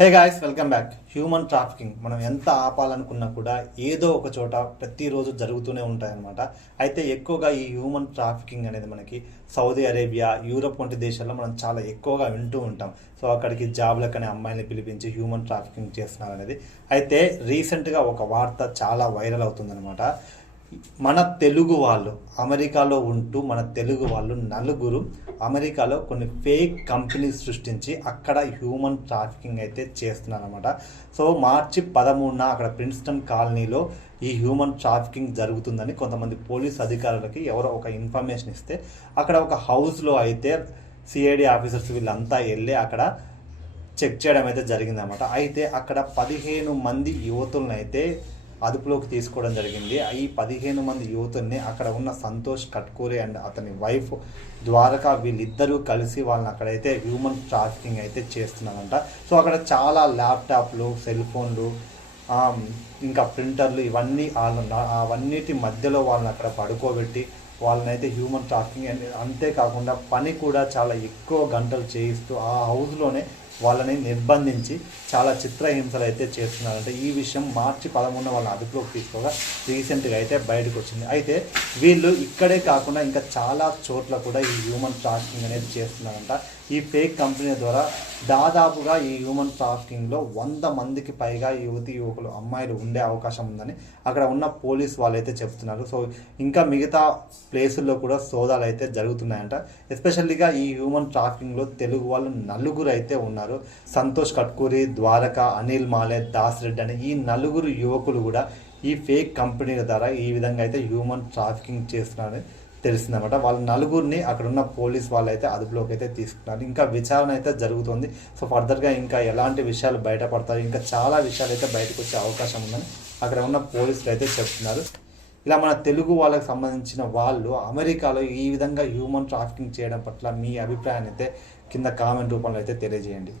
Hey guys, welcome back. Human trafficking మనం ఎంత ఆపాలనుకున్నా కూడా ఏదో ఒక చోట ప్రతిరోజు జరుగుతూనే ఉంటాయన్నమాట. అయితే ఎక్కువగా ఈ హ్యూమన్ ట్రాఫికింగ్ అనేది మనకి సౌదీ అరేబియా, యూరోప్ వంటి దేశాల్లో మనం చాలా ఎక్కువగా వింటూ ఉంటాం. సో అక్కడికి జాబ్లకనే అమ్మాయిని పిలిపించి హ్యూమన్ ట్రాఫికింగ్ చేస్తున్నారు అనేది. అయితే రీసెంట్గా ఒక వార్త చాలా వైరల్ అవుతుందన్నమాట. మన తెలుగు వాళ్ళు అమెరికాలో ఉంటూ మన తెలుగు వాళ్ళు నలుగురు అమెరికాలో కొన్ని ఫేక్ కంపెనీస్ సృష్టించి అక్కడ హ్యూమన్ ట్రాఫికింగ్ అయితే చేస్తున్నారన్నమాట. సో మార్చి 13న అక్కడ ప్రిన్స్టన్ కాలనీలో ఈ హ్యూమన్ ట్రాఫికింగ్ జరుగుతుందని కొంతమంది పోలీస్ అధికారులకి ఎవరో ఒక ఇన్ఫర్మేషన్ ఇస్తే అక్కడ ఒక హౌస్లో అయితే సిఐడి ఆఫీసర్స్ వీళ్ళంతా వెళ్ళి అక్కడ చెక్ చేయడం అయితే జరిగిందన్నమాట. అయితే అక్కడ 15 మంది యువతులను అయితే అదుపులోకి తీసుకోవడం జరిగింది. ఈ 15 మంది యువతుల్ని అక్కడ ఉన్న సంతోష్ కట్కూరి అండ్ అతని వైఫ్ ద్వారకా వీళ్ళిద్దరూ కలిసి వాళ్ళని అక్కడైతే హ్యూమన్ ట్రాఫికింగ్ అయితే చేస్తున్నారంట. సో అక్కడ చాలా ల్యాప్టాప్లు, సెల్ ఫోన్లు, ఇంకా ప్రింటర్లు ఇవన్నీ అవన్నిటి మధ్యలో వాళ్ళని అక్కడ పడుకోబెట్టి వాళ్ళనైతే హ్యూమన్ ట్రాఫికింగ్ అండ్ అంతేకాకుండా పని కూడా చాలా ఎక్కువ గంటలు చేయిస్తూ ఆ హౌస్లోనే వాళ్ళని నిర్బంధించి చాలా చిత్రహింసలు అయితే చేస్తున్నారంటే ఈ విషయం మార్చి 13 వాళ్ళని అదుపులోకి తీసుకోగా రీసెంట్గా అయితే బయటకు వచ్చింది. అయితే వీళ్ళు ఇక్కడే కాకుండా ఇంకా చాలా చోట్ల కూడా ఈ హ్యూమన్ ట్రాఫికింగ్ అనేది చేస్తున్నారంట. ఈ ఫేక్ కంపెనీ ద్వారా దాదాపుగా ఈ హ్యూమన్ ట్రాఫికింగ్లో 100 మందికి పైగా యువకులు అమ్మాయిలు ఉండే అవకాశం ఉందని అక్కడ ఉన్న పోలీస్ వాళ్ళు అయితే చెప్తున్నారు. సో ఇంకా మిగతా ప్లేసుల్లో కూడా సోదాలు అయితే జరుగుతున్నాయంట. ఎస్పెషల్లీగా ఈ హ్యూమన్ ట్రాఫికింగ్లో తెలుగు వాళ్ళు నలుగురు అయితే ఉన్నారు. సంతోష్ కట్కూరి, ద్వారక, అనిల్ మాలే, దాస్ రెడ్డి అని ఈ నలుగురు యువకులు కూడా ఈ ఫేక్ కంపెనీల ద్వారా ఈ విధంగా అయితే హ్యూమన్ ట్రాఫికింగ్ చేస్తున్నారని తెలిసిందన్నమాట. వాళ్ళ నలుగురిని అక్కడ ఉన్న పోలీస్ వాళ్ళు అయితే అదుపులోకి అయితే తీసుకున్నారు. ఇంకా విచారణ అయితే జరుగుతుంది. సో ఫర్దర్గా ఇంకా ఎలాంటి విషయాలు బయటపడతారు, ఇంకా చాలా విషయాలు అయితే బయటకు వచ్చే అవకాశం ఉందని అక్కడ ఉన్న పోలీసులు అయితే చెప్తున్నారు. ఇలా మన తెలుగు వాళ్ళకి సంబంధించిన వాళ్ళు అమెరికాలో ఈ విధంగా హ్యూమన్ ట్రాఫికింగ్ చేయడం పట్ల మీ అభిప్రాయాన్ని అయితే కింద కామెంట్ రూపంలో అయితే తెలియజేయండి.